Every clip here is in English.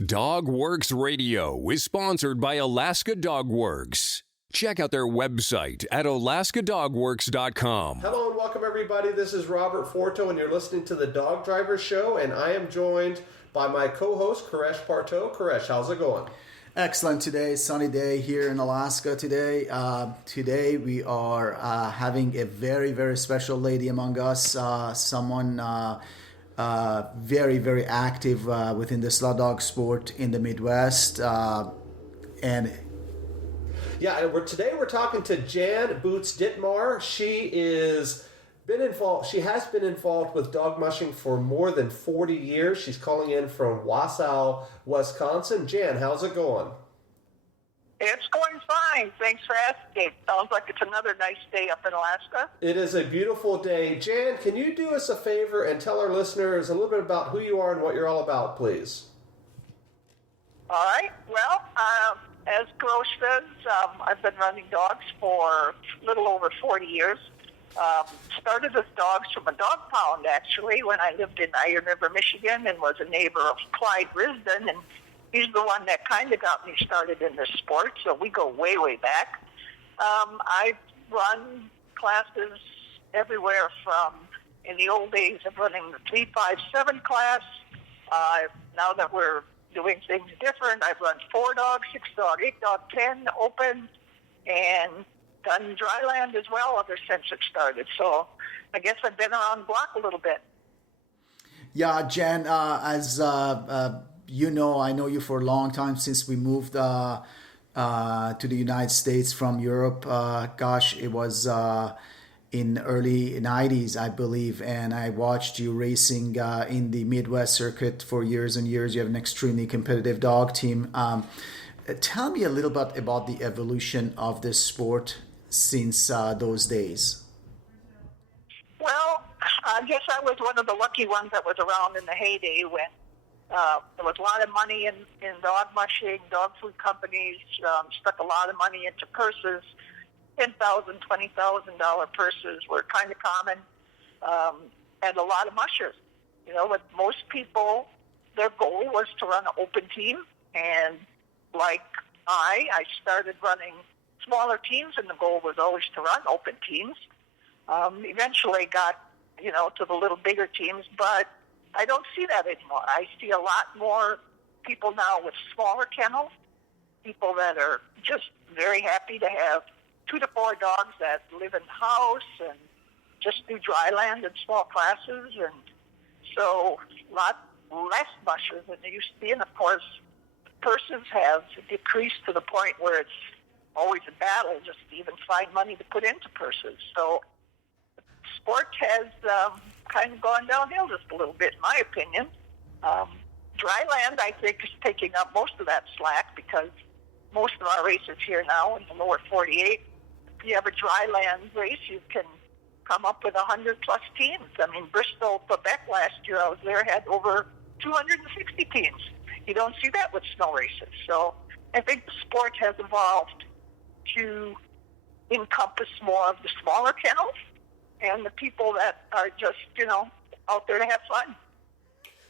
DogWorks Radio is sponsored by Alaska Dog Works. Check out their website at alaskadogworks.com. Hello and welcome everybody. This is Robert Forto and you're listening to the Dog Driver Show, and I am joined by my co-host Koresh Parto. Koresh, how's it going? Excellent today. Sunny day here in Alaska today. Today we are having a very, very special lady among us. Someone very, very active within the sled dog sport in the Midwest. Today we're talking to Jan Boots-Dittmar. She has been involved with dog mushing for more than 40 years. She's calling in from Wausau, Wisconsin. Jan, how's it going? It's going fine. Thanks for asking. Sounds like it's another nice day up in Alaska. It is a beautiful day. Jan, can you do us a favor and tell our listeners a little bit about who you are and what you're all about, please? All right. Well, as Grosh says, I've been running dogs for a little over 40 years. Started with dogs from a dog pound, actually, when I lived in Iron River, Michigan, and was a neighbor of Clyde Risden, and he's the one that kind of got me started in this sport, so we go way, way back. I've run classes everywhere from, in the old days of running the 3-5-7 class. Now that we're doing things different, I've run 4-dog, 6-dog, 8-dog, 10, open, and done dry land as well ever since it started. So I guess I've been around the block a little bit. Yeah, Jan, as you know, I know you for a long time since we moved to the United States from Europe. It was in early 90s, I believe, and I watched you racing in the Midwest circuit for years and years. You have an extremely competitive dog team. Tell me a little bit about the evolution of this sport since those days. Well, I guess I was one of the lucky ones that was around in the heyday when there was a lot of money in dog mushing. Dog food companies stuck a lot of money into purses. $10,000, $20,000 purses were kind of common, and a lot of mushers. You know, with most people, their goal was to run an open team, and like I started running smaller teams, and the goal was always to run open teams. Eventually got, to the little bigger teams, but I don't see that anymore. I see a lot more people now with smaller kennels, people that are just very happy to have 2 to 4 dogs that live in the house and just do dry land in small classes, and so a lot less mushers than there used to be. And of course, purses have decreased to the point where it's always a battle just to even find money to put into purses. So sport has kind of gone downhill just a little bit, in my opinion. Dry land, I think, is taking up most of that slack because most of our races here now in the lower 48, if you have a dry land race, you can come up with 100-plus teams. I mean, Bristol, Quebec last year, I was there, had over 260 teams. You don't see that with snow races. So I think the sport has evolved to encompass more of the smaller kennels and the people that are just, out there to have fun.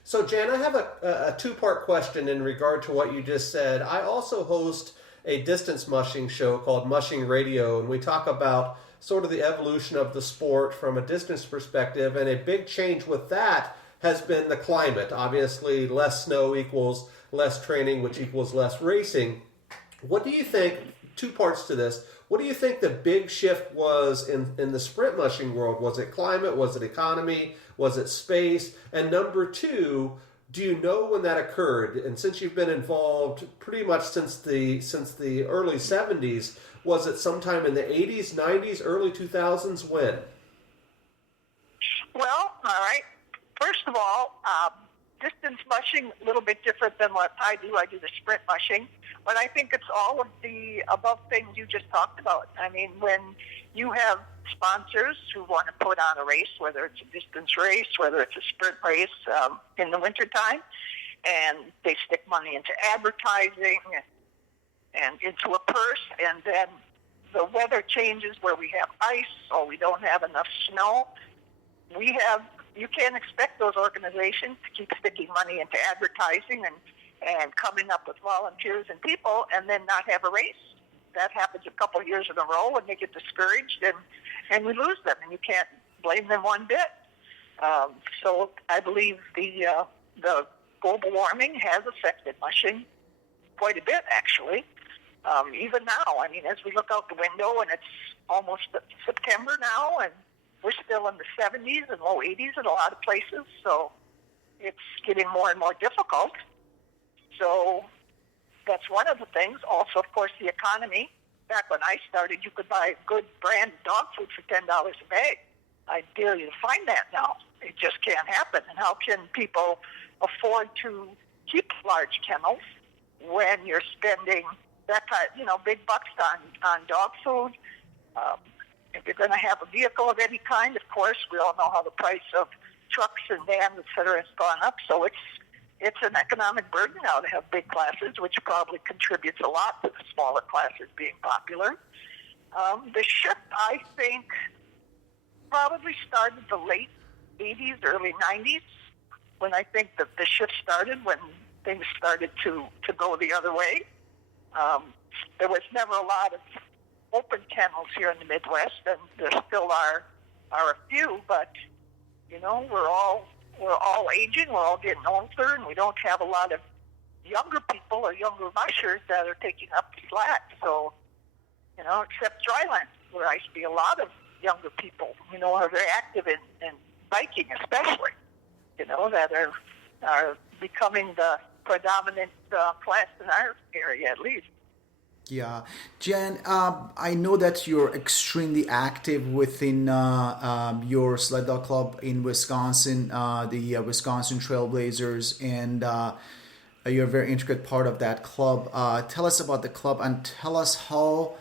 So, Jan, I have a two-part question in regard to what you just said. I also host a distance mushing show called Mushing Radio, and we talk about sort of the evolution of the sport from a distance perspective, and a big change with that has been the climate. Obviously, less snow equals less training, which equals less racing. What do you think, 2 parts to this, what do you think the big shift was in the sprint mushing world? Was it climate? Was it economy? Was it space? And number 2, do you know when that occurred? And since you've been involved pretty much since the early 70s, was it sometime in the 80s, 90s, early 2000s? When? Well, all right. First of all, distance mushing, a little bit different than what I do. I do the sprint mushing. But I think it's all of the above things you just talked about. I mean, when you have sponsors who want to put on a race, whether it's a distance race, whether it's a sprint race in the wintertime, and they stick money into advertising and into a purse, and then the weather changes where we have ice or we don't have enough snow, you can't expect those organizations to keep sticking money into advertising and coming up with volunteers and people and then not have a race. That happens a couple of years in a row and they get discouraged and we lose them, and you can't blame them one bit. So I believe the global warming has affected mushing quite a bit, actually. Even now, I mean, as we look out the window and it's almost September now, and we're still in the 70s and low 80s in a lot of places, so it's getting more and more difficult. So that's one of the things. Also, of course, the economy. Back when I started, you could buy good brand dog food for $10 a bag. I dare you to find that now. It just can't happen. And how can people afford to keep large kennels when you're spending that kind, big bucks on dog food? If you're going to have a vehicle of any kind, of course, we all know how the price of trucks and vans, et cetera, has gone up. So it's an economic burden now to have big classes, which probably contributes a lot to the smaller classes being popular. The shift, I think, probably started the late 80s, early 90s, when I think that the shift started, when things started to go the other way. There was never a lot of open kennels here in the Midwest, and there still are a few, but, we're all aging, we're all getting older, and we don't have a lot of younger people or younger mushers that are taking up the slack. So, except dryland, where I see a lot of younger people, are very active in biking especially, that are becoming the predominant class in our area at least. Yeah. Jan, I know that you're extremely active within your sled dog club in Wisconsin, the Wisconsin Trailblazers, and you're a very intricate part of that club. Tell us about the club and tell us how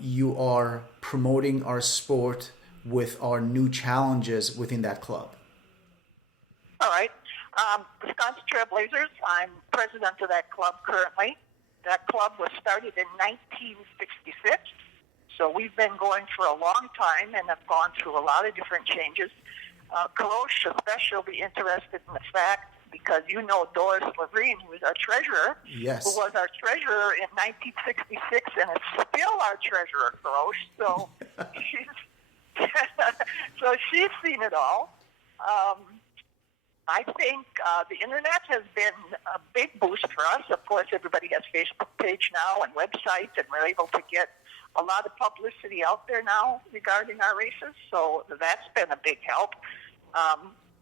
you are promoting our sport with our new challenges within that club. All right. Wisconsin Trailblazers, I'm president of that club currently. That club was started in 1966, so we've been going for a long time and have gone through a lot of different changes. Kalosh especially will be interested in the fact, because Doris Lavrine, who is our treasurer, yes, who was our treasurer in 1966 and is still our treasurer, Kalosh. So she's seen it all. I think the internet has been a big boost for us. Of course, everybody has Facebook page now and websites, and we're able to get a lot of publicity out there now regarding our races. So that's been a big help.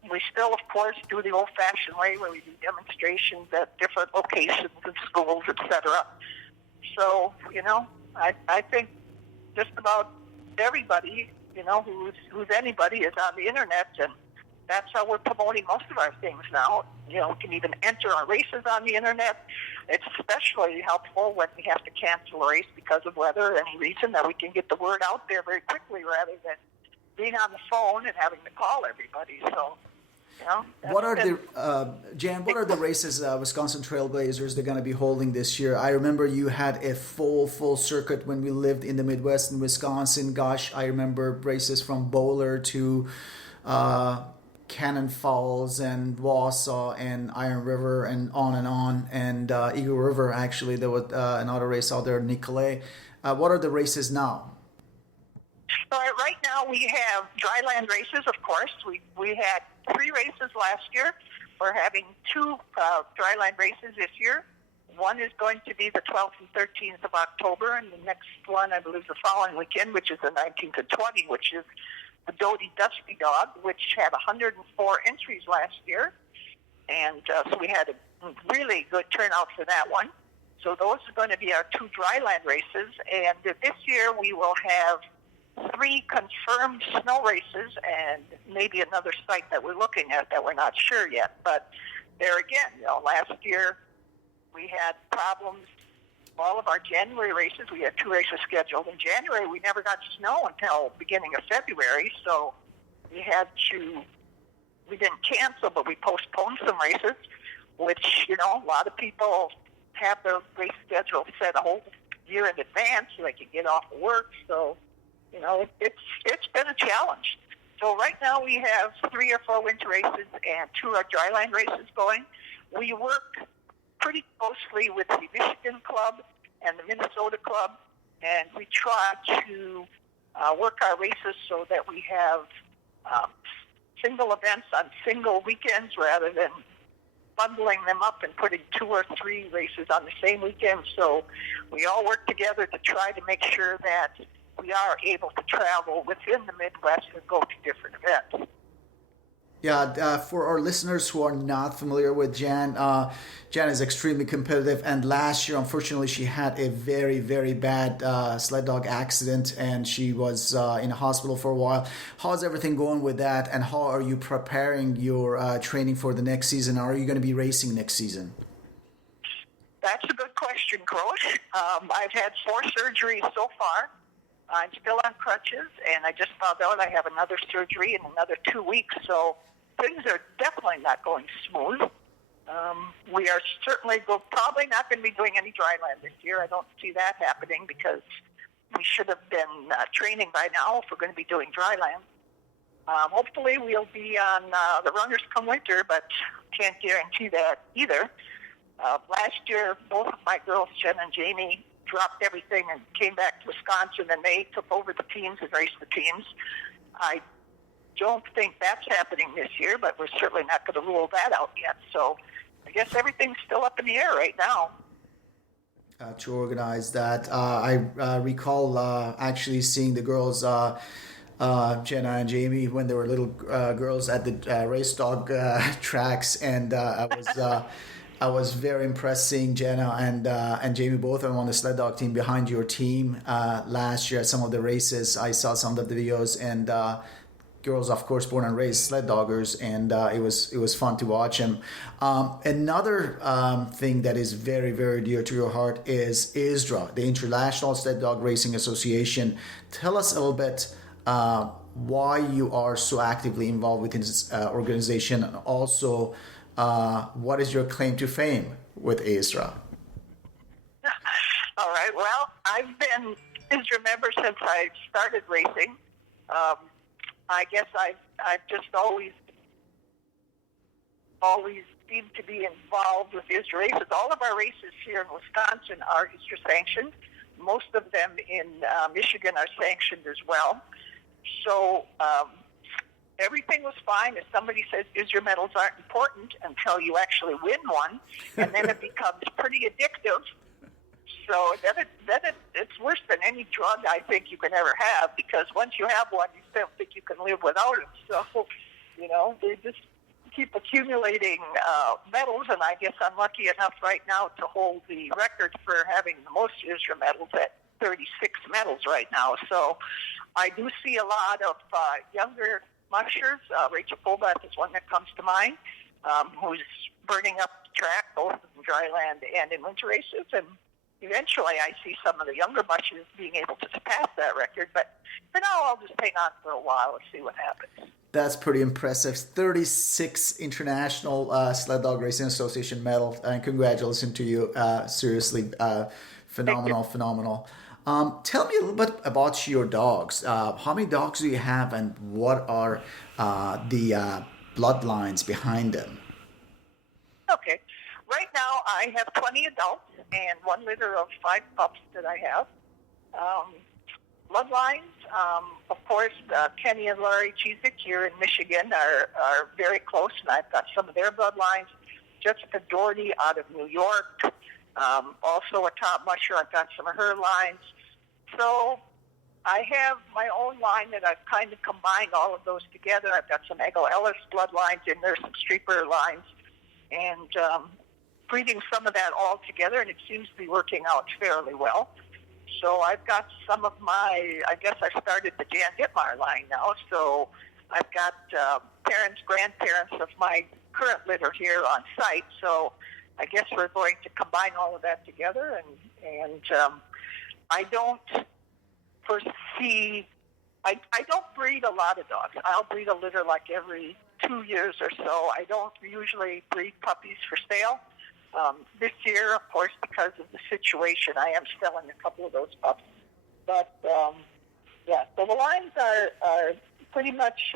We still, of course, do the old-fashioned way where we do demonstrations at different locations and schools, etc. So, I think just about everybody, who's anybody is on the internet, and that's how we're promoting most of our things now. We can even enter our races on the internet. It's especially helpful when we have to cancel a race because of weather or any reason, that we can get the word out there very quickly rather than being on the phone and having to call everybody. So, what are Jan? What are the races Wisconsin Trailblazers they're going to be holding this year? I remember you had a full circuit when we lived in the Midwest in Wisconsin. Gosh, I remember races from Bowler to Cannon Falls and Wausau and Iron River and on, and Eagle River. Actually, there was another race out there, Nicolet. What are the races now? All right, right now we have dryland races, of course. We had 3 races last year. We're having 2 dryland races this year. One is going to be the 12th and 13th of October, and the next one, I believe, the following weekend, which is the 19th and 20th, which is the Doty Dusty Dog, which had 104 entries last year. And so we had a really good turnout for that one. So those are going to be our 2 dryland races. And this year we will have 3 confirmed snow races and maybe another site that we're looking at that we're not sure yet. But there again, last year we had problems. All of our January races, we had 2 races scheduled. In January, we never got snow until beginning of February, so we didn't cancel, but we postponed some races, which, a lot of people have their race schedule set a whole year in advance so they can get off of work. So, it's been a challenge. So right now we have 3 or 4 winter races and 2 are dryland races going. We work pretty closely with the Michigan club and the Minnesota club, and we try to work our races so that we have single events on single weekends rather than bundling them up and putting 2 or 3 races on the same weekend. So we all work together to try to make sure that we are able to travel within the Midwest and go to different events. Yeah, for our listeners who are not familiar with Jan, Jan is extremely competitive, and last year, unfortunately, she had a very, very bad sled dog accident, and she was in a hospital for a while. How's everything going with that, and how are you preparing your training for the next season? Are you going to be racing next season? That's a good question, Krosh. I've had 4 surgeries so far. I'm still on crutches, and I just found out I have another surgery in another 2 weeks, so things are definitely not going smooth. We are certainly probably not going to be doing any dry land this year. I don't see that happening because we should have been training by now if we're going to be doing dry land. Hopefully we'll be on the runners come winter, but can't guarantee that either. Last year, both of my girls, Jen and Jamie, dropped everything and came back to Wisconsin, and they took over the teams and raced the teams. I don't think that's happening this year, but we're certainly not going to rule that out yet. So I guess everything's still up in the air right now. To organize that, I recall actually seeing the girls, Jenna and Jamie, when they were little girls at the race dog tracks, and I was very impressed seeing Jenna and Jamie, both of them on the sled dog team behind your team last year at some of the races. I saw some of the videos, and girls, of course, born and raised sled doggers, and it was fun to watch them. Another thing that is very, very dear to your heart is ISDRA, the International Sled Dog Racing Association. Tell us a little bit why you are so actively involved with this organization, and also what is your claim to fame with ISDRA? All right. Well, I've been ISDRA member since I started racing. I guess I've just always seemed to be involved with ISDRA races. All of our races here in Wisconsin are ISDRA sanctioned. Most of them in Michigan are sanctioned as well. So everything was fine if somebody says ISDRA medals aren't important until you actually win one, and then it becomes pretty addictive. So it's worse than any drug I think you can ever have, because once you have one, you don't think you can live without it. So, they just keep accumulating medals, and I guess I'm lucky enough right now to hold the record for having the most ISDRA medals at 36 medals right now. So I do see a lot of younger mushers. Rachel Colbath is one that comes to mind, who's burning up the track, both in dry land and in winter races, and eventually I see some of the younger mushers being able to surpass that record, but for now I'll just hang on for a while and see what happens. That's pretty impressive. 36 International Sled Dog Racing Association medal, and congratulations to you. Seriously, phenomenal. Tell me a little bit about your dogs. How many dogs do you have, and what are the bloodlines behind them? Okay. Right now I have 20 adults and 1 litter of 5 pups that I have. Bloodlines, of course, Kenny and Laurie Cheesick here in Michigan are very close, and I've got some of their bloodlines. Jessica Doherty out of New York, also a top musher. I've got some of her lines. So I have my own line that I've kind of combined all of those together. I've got some Eggle Ellis bloodlines in there, some Streeper lines, and breeding some of that all together, and it seems to be working out fairly well. So I've got some of I guess I started the Jan Dittmar line now, so I've got parents, grandparents of my current litter here on site, so I guess we're going to combine all of that together, and I don't foresee, I don't breed a lot of dogs. I'll breed a litter like every 2 years or so. I don't usually breed puppies for sale. This year, of course, because of the situation, I am selling a couple of those pups. But, so the lines are pretty much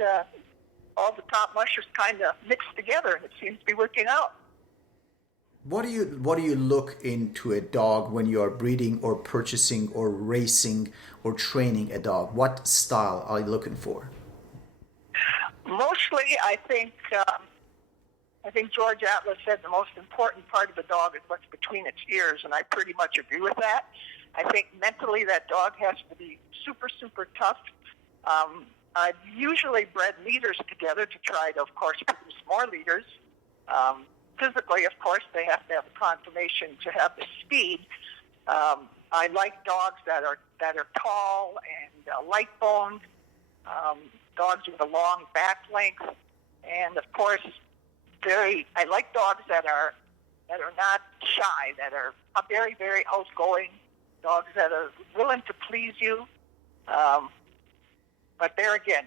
all the top mushers kind of mixed together, and it seems to be working out. What do you look into a dog when you are breeding or purchasing or racing or training a dog? What style are you looking for? Mostly, I think George Atlas said the most important part of the dog is what's between its ears, and I pretty much agree with that. I think mentally that dog has to be super, super tough. I've usually bred leaders together to try to, of course, produce more leaders. Physically, of course, they have to have the conformation to have the speed. I like dogs that are tall and light boned, dogs with a long back length, and of course, I like dogs that are not shy, that are very, very outgoing, dogs that are willing to please you. But there again,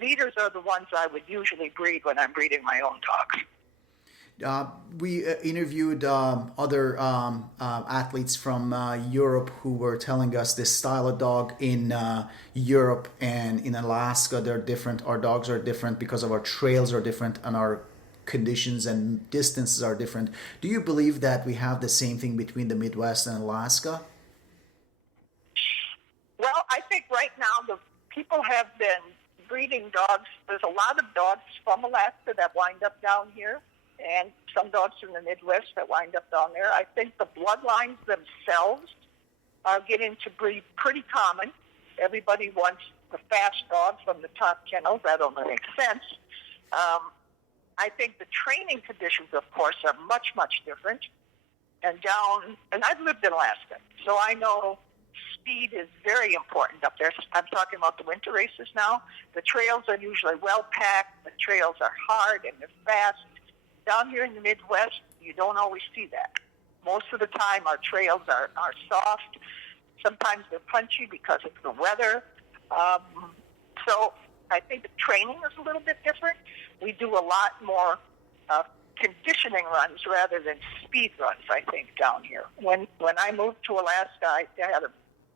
leaders are the ones I would usually breed when I'm breeding my own dogs. We interviewed other athletes from Europe who were telling us this style of dog in Europe and in Alaska, they're different. Our dogs are different because of our trails are different and our conditions and distances are different. Do you believe that we have the same thing between the Midwest and Alaska? Well, I think right now the people have been breeding dogs. There's a lot of dogs from Alaska that wind up down here, and some dogs from the Midwest that wind up down there. I think the bloodlines themselves are getting to breed pretty common. Everybody wants the fast dog from the top kennels. That don't make sense. I think the training conditions, of course, are much, much different. And I've lived in Alaska, so I know speed is very important up there. I'm talking about the winter races now. The trails are usually well-packed. The trails are hard and they're fast. Down here in the Midwest, you don't always see that. Most of the time, our trails are soft. Sometimes they're punchy because of the weather. So I think the training is a little bit different. We do a lot more conditioning runs rather than speed runs, I think, down here. When I moved to Alaska, I had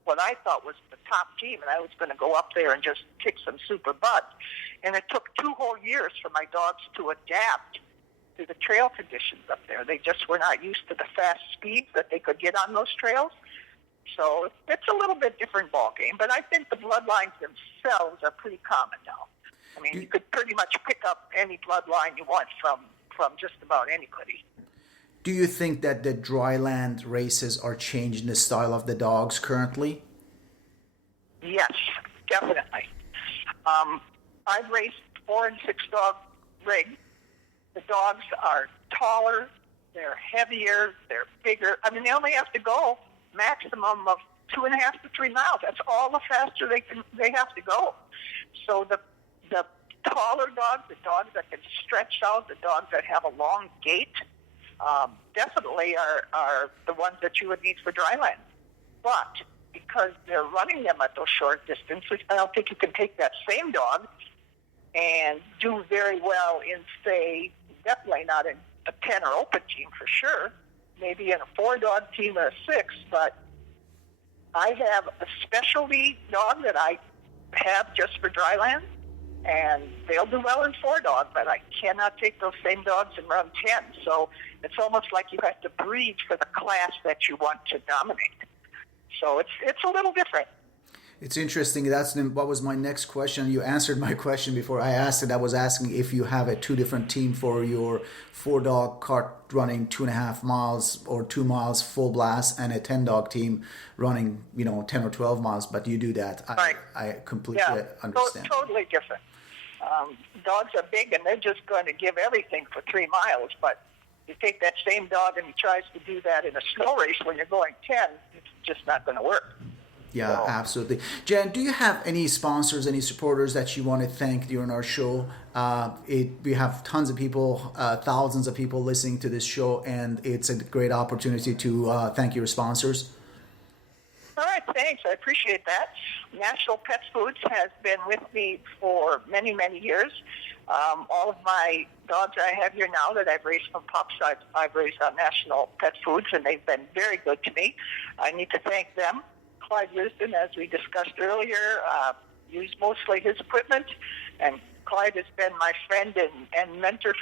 what I thought was the top team, and I was going to go up there and just kick some super butt. And it took 2 whole years for my dogs to adapt to the trail conditions up there. They just were not used to the fast speeds that they could get on those trails. So it's a little bit different ball game, but I think the bloodlines themselves are pretty common now. I mean, you could pretty much pick up any bloodline you want from just about anybody. Do you think that the dryland races are changing the style of the dogs currently? Yes, definitely. I've raced 4 and 6 dog rigs. The dogs are taller, they're heavier, they're bigger. I mean, they only have to go maximum of 2.5 to 3 miles. That's all the faster they have to go. So the taller dogs, the dogs that can stretch out, the dogs that have a long gait, definitely are the ones that you would need for dryland. But because they're running them at those short distances, I don't think you can take that same dog and do very well in, say, definitely not in a 10 or open team for sure, maybe in a 4-dog team or a 6, but I have a specialty dog that I have just for dryland, and they'll do well in 4-dog, but I cannot take those same dogs and run 10. So it's almost like you have to breed for the class that you want to dominate. So it's a little different. It's interesting. That's what was my next question. You answered my question before I asked it. I was asking if you have a 2 different team for your 4-dog cart running 2.5 miles or 2 miles full blast, and a 10-dog team running 10 or 12 miles. But you do that. Right. I completely understand. Totally different. Dogs are big and they're just going to give everything for 3 miles. But you take that same dog and he tries to do that in a snow race when you're going 10, it's just not going to work. Yeah, absolutely. Jan, do you have any sponsors, any supporters that you want to thank during our show? We have tons of people, thousands of people listening to this show, and it's a great opportunity to thank your sponsors. All right, thanks. I appreciate that. National Pet Foods has been with me for many, many years. All of my dogs I have here now that I've raised from pups, I've raised on National Pet Foods, and they've been very good to me. I need to thank them. Clyde Liston, as we discussed earlier, use mostly his equipment, and Clyde has been my friend and mentor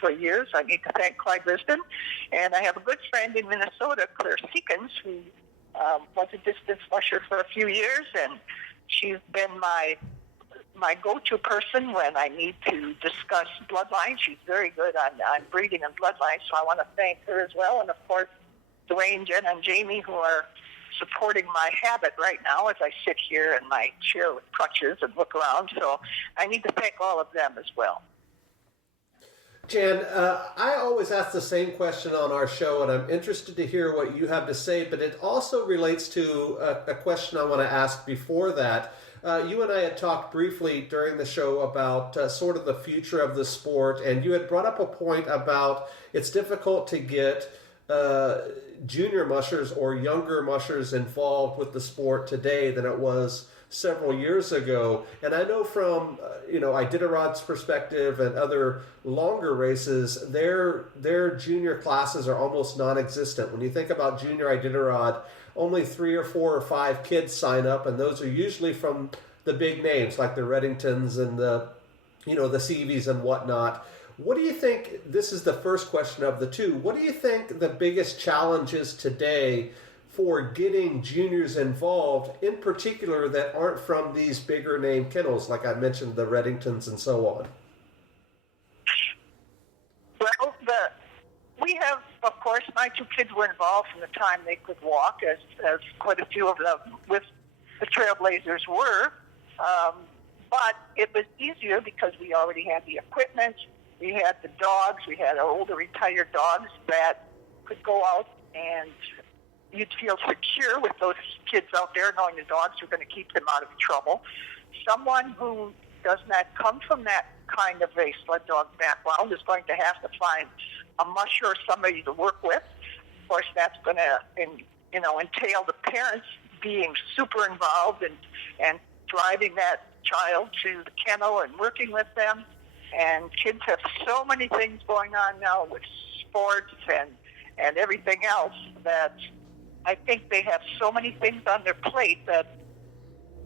for years. I need to thank Clyde Risden. And I have a good friend in Minnesota, Claire Seekins, who was a distance musher for a few years, and she's been my go-to person when I need to discuss bloodline. She's very good on breeding and bloodline, so I want to thank her as well. And, of course, Dwayne, Jen, and Jamie, who are supporting my habit right now as I sit here in my chair with crutches and look around. So I need to thank all of them as well. Jan, I always ask the same question on our show, and I'm interested to hear what you have to say, but it also relates to a question I want to ask before that. You and I had talked briefly during the show about sort of the future of the sport, and you had brought up a point about it's difficult to get junior mushers or younger mushers involved with the sport today than it was several years ago. And I know from Iditarod's perspective and other longer races, their junior classes are almost non-existent. When you think about junior Iditarod, only 3 or 4 or 5 kids sign up, and those are usually from the big names like the Reddingtons and the Seavies and whatnot. What do you think, this is the first question of the two, what do you think the biggest challenge is today for getting juniors involved, in particular that aren't from these bigger name kennels, like I mentioned, the Reddingtons and so on? Well, we have, of course, my 2 kids were involved from the time they could walk, as quite a few of them with the Trailblazers were. But it was easier because we already had the equipment. We had the dogs. We had older retired dogs that could go out, and you'd feel secure with those kids out there knowing the dogs are going to keep them out of trouble. Someone who does not come from that kind of a sled dog background is going to have to find a musher or somebody to work with. Of course, that's going to entail the parents being super involved and driving that child to the kennel and working with them. And kids have so many things going on now with sports and everything else that I think they have so many things on their plate that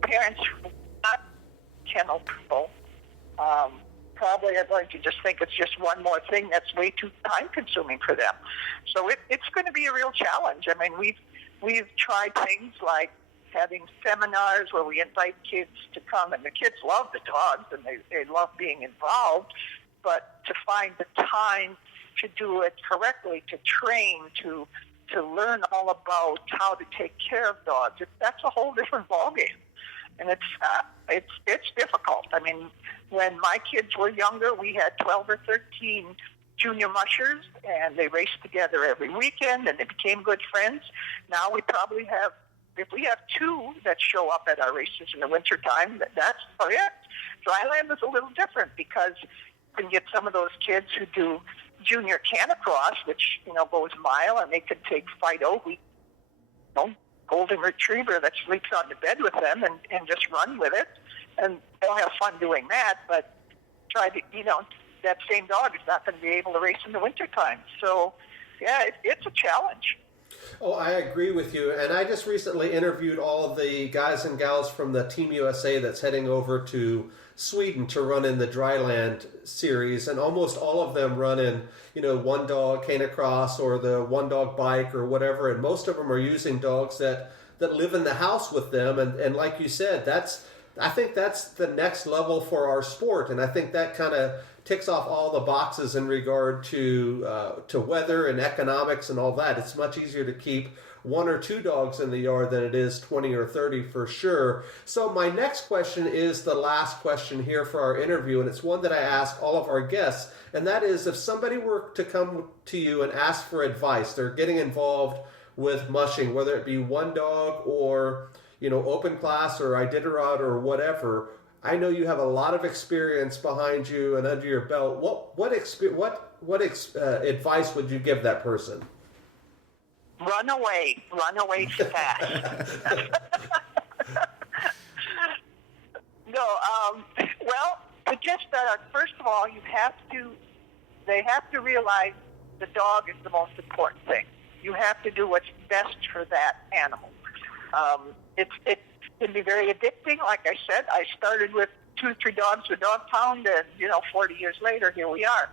parents who are not kennel people probably are going to just think it's just one more thing that's way too time-consuming for them. So it's going to be a real challenge. I mean, we've tried things like having seminars where we invite kids to come, and the kids love the dogs and they love being involved, but to find the time to do it correctly, to train, to learn all about how to take care of dogs, that's a whole different ballgame. And it's difficult. I mean, when my kids were younger, we had 12 or 13 junior mushers, and they raced together every weekend, and they became good friends. Now we probably have, if we have 2 that show up at our races in the wintertime, that's correct. Dryland is a little different because you can get some of those kids who do junior canicross, which, goes a mile, and they could take Fido, golden retriever that sleeps on the bed with them and just run with it. And they'll have fun doing that, but that same dog is not going to be able to race in the wintertime. So, yeah, it's a challenge. Oh, I agree with you. And I just recently interviewed all of the guys and gals from the Team USA that's heading over to Sweden to run in the Dryland series. And almost all of them run in, one dog canicross or the one dog bike or whatever. And most of them are using dogs that live in the house with them. And like you said, I think that's the next level for our sport. And I think that kind of ticks off all the boxes in regard to weather and economics and all that. It's much easier to keep 1 or 2 dogs in the yard than it is 20 or 30 for sure. So my next question is the last question here for our interview, and it's one that I ask all of our guests, and that is, if somebody were to come to you and ask for advice, they're getting involved with mushing, whether it be one dog or open class or Iditarod or whatever. I know you have a lot of experience behind you and under your belt. What advice would you give that person? Run away fast. No, well, to just first of all, they have to realize the dog is the most important thing. You have to do what's best for that animal. can be very addicting. Like I said, I started with 2-3 dogs a dog pound, and 40 years later, here we are.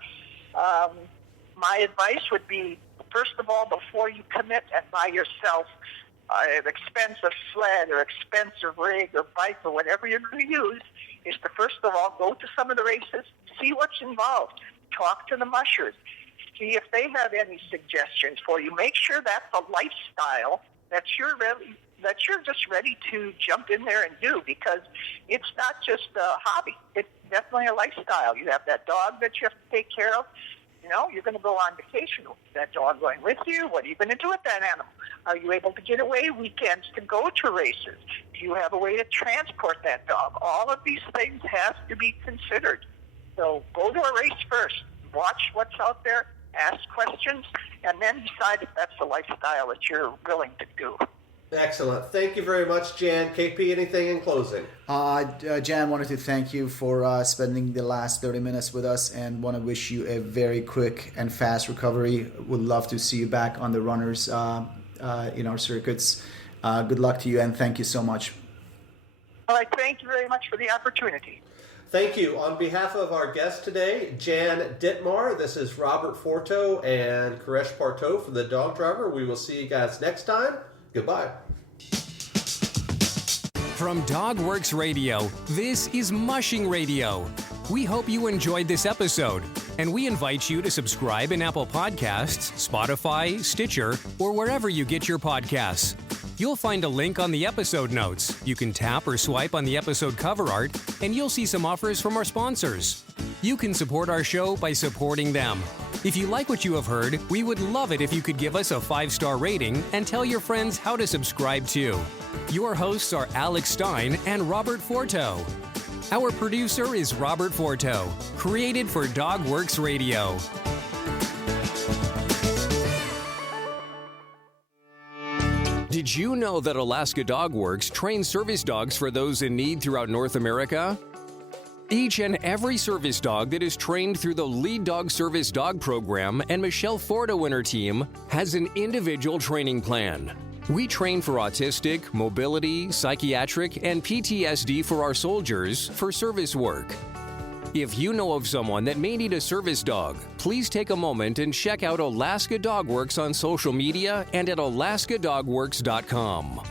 My advice would be, first of all, before you commit and buy yourself an expensive sled or expensive rig or bike or whatever you're going to use, is to first of all go to some of the races, see what's involved, talk to the mushers, see if they have any suggestions for you. Make sure that's a lifestyle that you're just ready to jump in there and do, because it's not just a hobby. It's definitely a lifestyle. You have that dog that you have to take care of. You're going to go on vacation with that dog going with you. What are you going to do with that animal? Are you able to get away weekends to go to races? Do you have a way to transport that dog? All of these things have to be considered. So go to a race first. Watch what's out there. Ask questions. And then decide if that's the lifestyle that you're willing to do. Excellent. Thank you very much, Jan. KP, anything in closing? Jan, wanted to thank you for spending the last 30 minutes with us, and want to wish you a very quick and fast recovery. Would love to see you back on the runners in our circuits. Good luck to you, and thank you so much. All right. Thank you very much for the opportunity. Thank you. On behalf of our guest today, Jan Dittmar, this is Robert Forto and Koresh Parto for The Dog Driver. We will see you guys next time. Goodbye. From Dogworks Radio, this is Mushing Radio. We hope you enjoyed this episode, and we invite you to subscribe in Apple Podcasts, Spotify, Stitcher, or wherever you get your podcasts. You'll find a link on the episode notes. You can tap or swipe on the episode cover art, and you'll see some offers from our sponsors. You can support our show by supporting them. If you like what you have heard, we would love it if you could give us a 5-star rating and tell your friends how to subscribe too. Your hosts are Alex Stein and Robert Forto. Our producer is Robert Forto, created for Dogworks Radio. Did you know that Alaska Dog Works trains service dogs for those in need throughout North America? Each and every service dog that is trained through the Lead Dog Service Dog Program and Michelle Forto and her team has an individual training plan. We train for autistic, mobility, psychiatric, and PTSD for our soldiers for service work. If you know of someone that may need a service dog, please take a moment and check out Alaska Dog Works on social media and at alaskadogworks.com.